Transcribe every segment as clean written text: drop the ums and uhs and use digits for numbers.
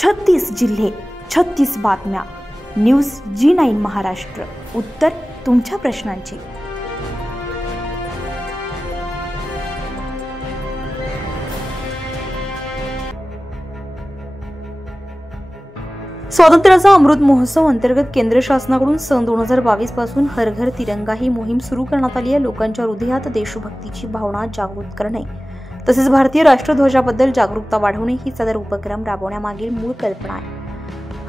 36 जिल्हे, 36 बातम्या. News G9 Maharashtra. उत्तर तुमच्या प्रश्नांचे. स्वातंत्र्याचा अमृत महोत्सव अंतर्गत केंद्र शासनाकडून सन 2022 पासून हर घर तिरंगा ही मोहीम सुरू करण्यात आली आहे. लोकांच्या हृदयात देशभक्तीची भावना जागृत करणे तसेच भारतीय राष्ट्रध्वजाबद्दल जागरूकता वाढवणे ही सदर उपक्रम राबवण्यामागील मूळ कल्पना आहे.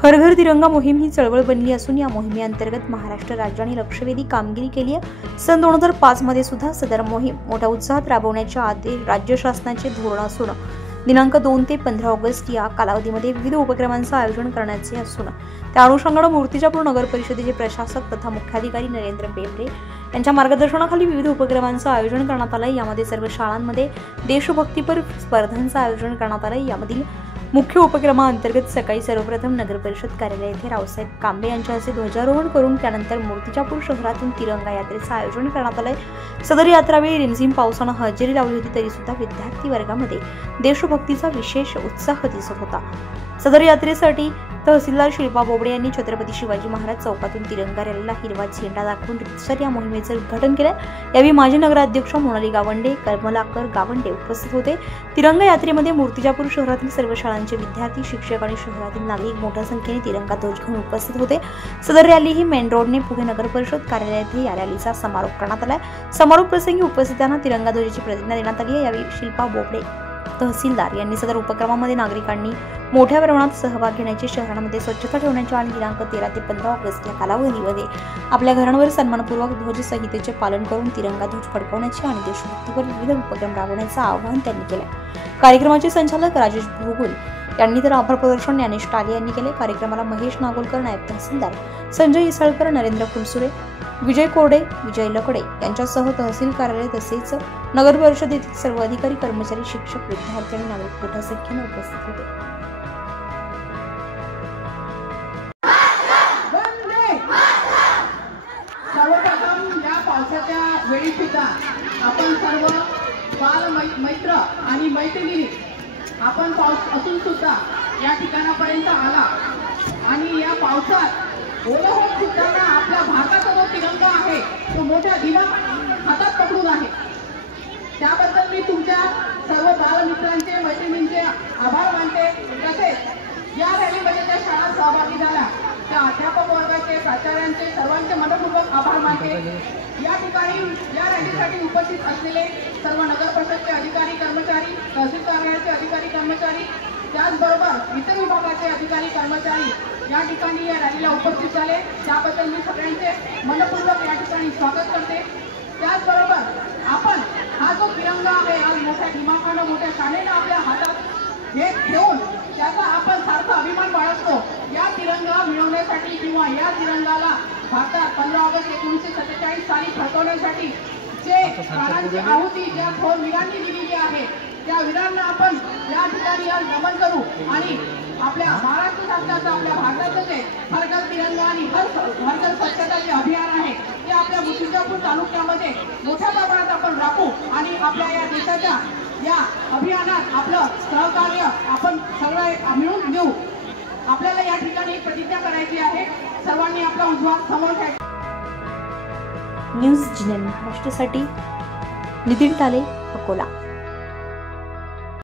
हर घर तिरंगा मोहीम ही चळवळ बनली असून या मोहिमेअंतर्गत महाराष्ट्र राज्याने लक्षवेधी कामगिरी केली आहे. सन 2005 मध्ये सुद्धा सदर मोहीम मोठ्या उत्साहात राबवण्याचे आदेश राज्य शासनाचे धोरण असून दिनांक 2 ते 15 ऑगस्ट या कालावधीमध्ये विविध उपक्रमांचे आयोजन करण्याचे असून त्या अनुषंगाने मूर्तिजापूर नगर परिषदेचे प्रशासक तथा मुख्याधिकारी नरेंद्र बेवरे यांच्या मार्गदर्शनाखाली विविध उपक्रमांचे आयोजन करण्यात आले. यामध्ये सर्व शाळांमध्ये देशभक्तीपर स्पर्धांचे आयोजन करण्यात आले. यामधील मुख्य उपक्रमांतर्गत सकाळी सर्वप्रथम नगर परिषद कार्यालय येथे रावसाहेब कांबळे यांच्या हस्ते ध्वजारोहण करून त्यानंतर मूर्तिजापूर शहरातून तिरंगा यात्रेचे आयोजन करण्यात आले. सदर यात्रावेळी रिमझिम पावसाने हजेरी लावली होती तरी सुद्धा विद्यार्थी वर्गामध्ये देशभक्तीचा विशेष उत्साह दिसत होता. सदर यात्रेसाठी तहसीलदार शिल्पा बोबडे यांनी छत्रपती शिवाजी महाराज चौकातून तिरंगा रॅलीला हिरवा झेंडा दाखवून रितसर या मोहिमेचे उद्घाटन केले. यावेळी माजी नगराध्यक्ष मोनाली गावंडे, कमलाकर गावंडे उपस्थित होते. तिरंगा यात्रेमध्ये मूर्तिजापूर शहरातील सर्व शाळांचे विद्यार्थी, शिक्षक आणि शहरातील नागरिक मोठ्या संख्येने तिरंगा ध्वज घेऊन उपस्थित होते. सदर रॅली ही मेन रोडने पुढे नगर परिषद कार्यालय येथे या रॅलीचा समारोप करण्यात आला. समारोप प्रसंगी उपस्थितांना तिरंगा ध्वजाची प्रतिज्ञा देण्यात आली. यावेळी शिल्पा बोबडे तहसीलदार यांनी सदर उपक्रमामध्ये नागरिकांनी मोठ्या प्रमाणात सहभाग घेण्याची, शहरांमध्ये स्वच्छता ठेवण्याची आणि दिनांक 13 ते 15 ऑगस्ट या कालावधीमध्ये आपल्या घरांवर सन्मानपूर्वक ध्वज संहितेचे पालन करून तिरंगा ध्वज फडकवण्याचे आणि देशभक्तीपर विविध उपक्रम राबवण्याचे आवाहन त्यांनी केले. कार्यक्रमाचे संचालक राजेश भोगुल यांनी तर आभार प्रदर्शन ज्ञानेश टाले यांनी केले. कार्यक्रमाला महेश नागोलकर, नायब तहसीलदार संजय इसळकर, नरेंद्र फुलसुरे, विजय कोरडे, विजय लकडे यांच्यासह तहसील कार्यालय तसेच नगर परिषदेतील सर्व अधिकारी, कर्मचारी, शिक्षक, विद्यार्थी आणि नागरिक मोठ्या संख्येने उपस्थित होते. सर्वप्रथम या पावसाच्या वेळी सुद्धा आपण सर्व बालमित्र आणि मैत्रिणी आपण पाऊस असून सुद्धा या ठिकाणापर्यंत आला आणि या पावसात ओलं होत सुद्धा आपल्या भारताचा जो तिरंगा आहे तो मोठ्या दिमाखाने हातात पकडून आहे. त्याबद्दल मी तुमच्या सर्व बालमित्रांचे, मैत्रिणींचे आभार मानते. तसेच या रॅलीमध्ये ज्या शाळा सहभागी झाल्या त्या अध्यापक वर्गाचे, प्राचार्यांचे, सर्वांचे मनपूर्वक आभार मानते. या ठिकाणी या रॅलीसाठी उपस्थित असलेले सर्व नगर परिषदचे अधिकारी, कर्मचारी, तहसील कार्यालयाचे अधिकारी, कर्मचारी, त्याचबरोबर इतर विभागाचे अधिकारी, कर्मचारी या ठिकाणी या रॅलीला उपस्थित झाले त्याबद्दल मी सगळ्यांचे मनपूर्वक या ठिकाणी स्वागत करते. त्याचबरोबर आपण हा जो तिरंगा आहे आज मोठ्या दिमाखानं, मोठ्या शाणेनं आपल्या हातात हे घेऊन त्याचा आपण सारखा अभिमान बाळगतो. या तिरंगा मिळवण्यासाठी किंवा या तिरंगाला भारतात 15 ऑगस्ट 1947 साली फडकवण्यासाठी जे प्राणांची आहुती ज्या थोर वीरांनी दिलेली आहे त्या वीरांना आपण या ठिकाणी आज नमन करू आणि आपल्या महाराष्ट्र शासनाचं, आपल्या भारताचं जे हर घर तिरंगा आणि हर घर स्वच्छता जे अभियान आहे ते आपल्या मूर्तिजापूर तालुक्यामध्ये मोठ्या प्रमाणात आपण राखू आणि आपल्या या देशाच्या या अभियानात आपलं सहकार्य आपण सगळे मिळून देऊ. आपल्याला या ठिकाणी प्रतिज्ञा करायची आहे. सर्वांनी आपला उजवा समोर ठेवा. न्यूज G9 महाराष्ट्रासाठी नितीन टाले, अकोला.